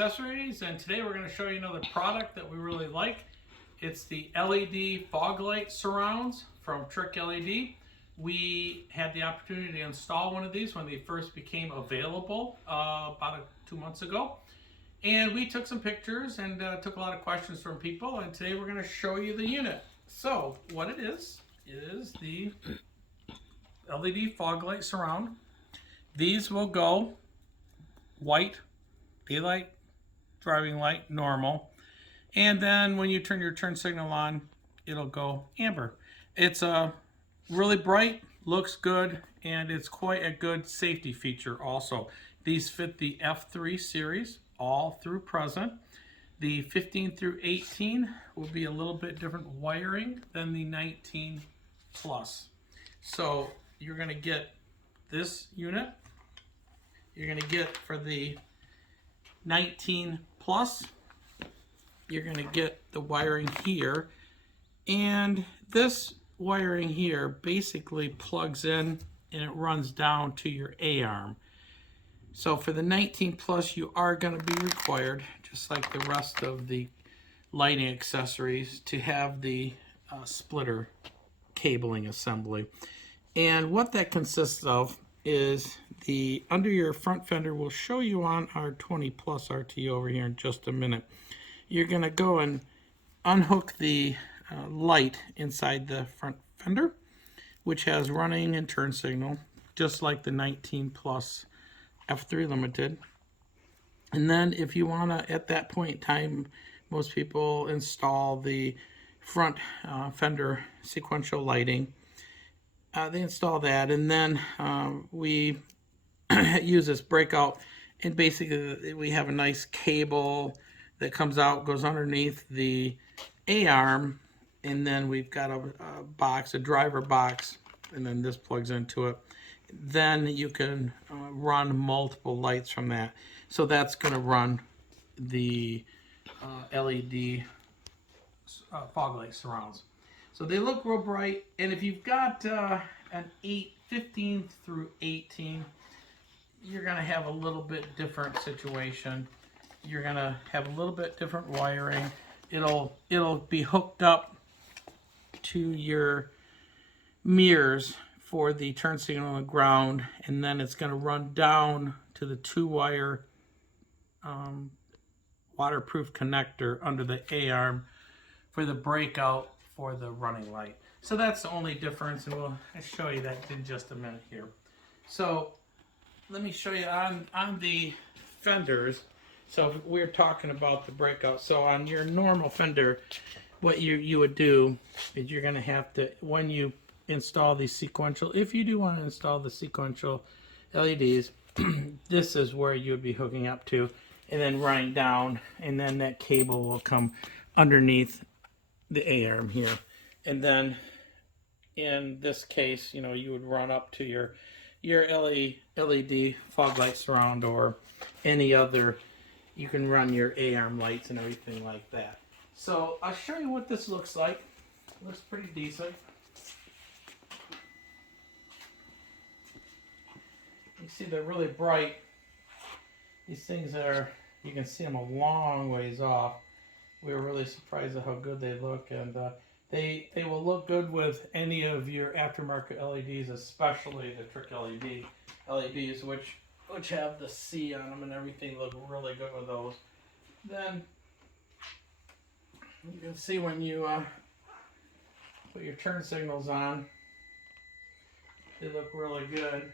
Accessories, and today we're going to show you another product that we really like. It's the LED fog light surrounds from Trick LED. We had the opportunity to install one of these when they first became available about 2 months ago. And we took some pictures and took a lot of questions from people, and today we're going to show you the unit. So what it is the LED fog light surround. These will go white, daylight, driving light, normal, and then when you turn your turn signal on, it'll go amber. It's really bright, looks good, and it's quite a good safety feature also. These fit the F3 series all through present. The 15 through 18 will be a little bit different wiring than the 19 plus. So you're going to get this unit. You're going to get for the 19 plus, you're going to get the wiring here, and this wiring here basically plugs in and it runs down to your A-arm. So for the 19 plus, you are going to be required, just like the rest of the lighting accessories, to have the splitter cabling assembly. And what that consists of is the under your front fender. We'll show you on our 20 plus RT over here in just a minute. You're going to go and unhook the light inside the front fender, which has running and turn signal, just like the 19 plus F3 Limited. And then if you want to, at that point in time, most people install the front fender sequential lighting. They install that, and then we use this breakout, and basically we have a nice cable that comes out, goes underneath the A-arm, and then we've got a box, a driver box, and then this plugs into it. Then you can run multiple lights from that. So that's going to run the LED fog light surrounds. So they look real bright, and if you've got an 15 through 18, you're going to have a little bit different situation. You're going to have a little bit different wiring. It'll be hooked up to your mirrors for the turn signal and ground, and then it's going to run down to the 2-wire waterproof connector under the A-arm for the breakout for the running light. So that's the only difference, and we'll show you that in just a minute here. So let me show you on the fenders. So we're talking about the breakout. So on your normal fender, what you would do is you're going to have to, when you install the sequential, if you do want to install the sequential LEDs, this is where you would be hooking up to, and then running down, and then that cable will come underneath the A-arm here. And then in this case, you know, you would run up to your LED fog light surround, or any other. You can run your A-arm lights and everything like that. So I'll show you what this looks like. It looks pretty decent. You see they're really bright. These things you can see them a long ways off. We were really surprised at how good they look, and they will look good with any of your aftermarket LEDs, especially the Trick LED LEDs, which have the C on them and everything. Look really good with those. Then you can see when you put your turn signals on, they look really good,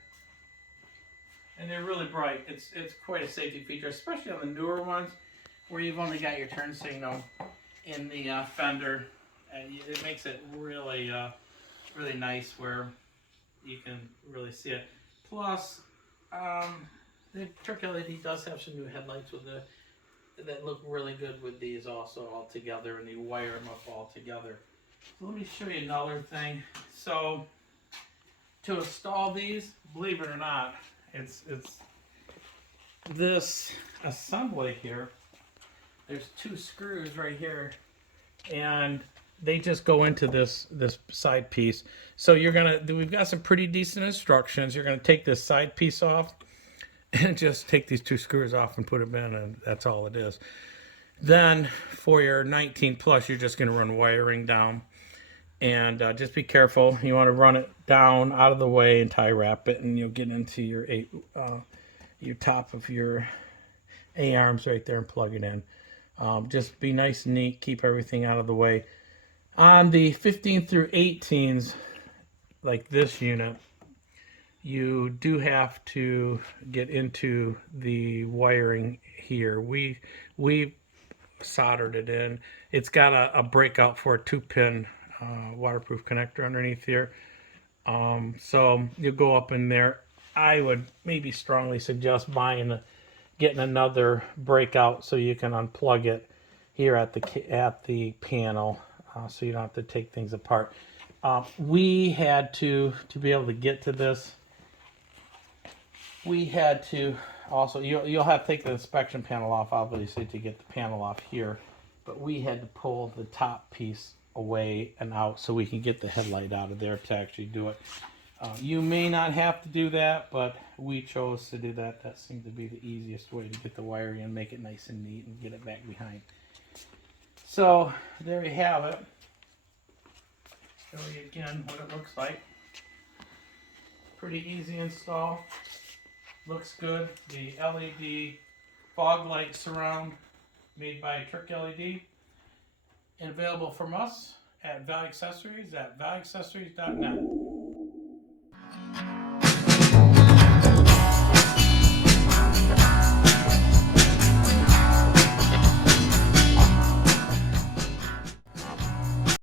and they're really bright. It's quite a safety feature, especially on the newer ones where you've only got your turn signal in the fender, and it makes it really really nice where you can really see it. Plus, the Trick LED does have some new headlights that look really good with these also all together, and they wire them up all together. So let me show you another thing. So to install these, believe it or not, it's this assembly here. There's 2 screws right here, and they just go into this side piece. So we've got some pretty decent instructions. You're gonna take this side piece off, and just take these 2 screws off and put them in, and that's all it is. Then for your 19 plus, you're just going to run wiring down, and just be careful. You want to run it down out of the way and tie wrap it, and you'll get into your your top of your A-arms right there and plug it in. Just be nice and neat, keep everything out of the way. On the 15 through 18s, like this unit, you do have to get into the wiring here. We soldered it in. It's got a breakout for a 2-pin waterproof connector underneath here. So you go up in there. I would maybe strongly suggest getting another breakout so you can unplug it here at the panel, so you don't have to take things apart. We had to be able to get to this. We had to also, you'll have to take the inspection panel off, obviously, to get the panel off here. But we had to pull the top piece away and out so we can get the headlight out of there to actually do it. You may not have to do that, but we chose to do that. That seemed to be the easiest way to get the wiring and make it nice and neat and get it back behind. So there you have it. Show you again what it looks like. Pretty easy install. Looks good. The LED fog light surround made by Trick LED, and available from us at Valley Accessories at valleyaccessories.net.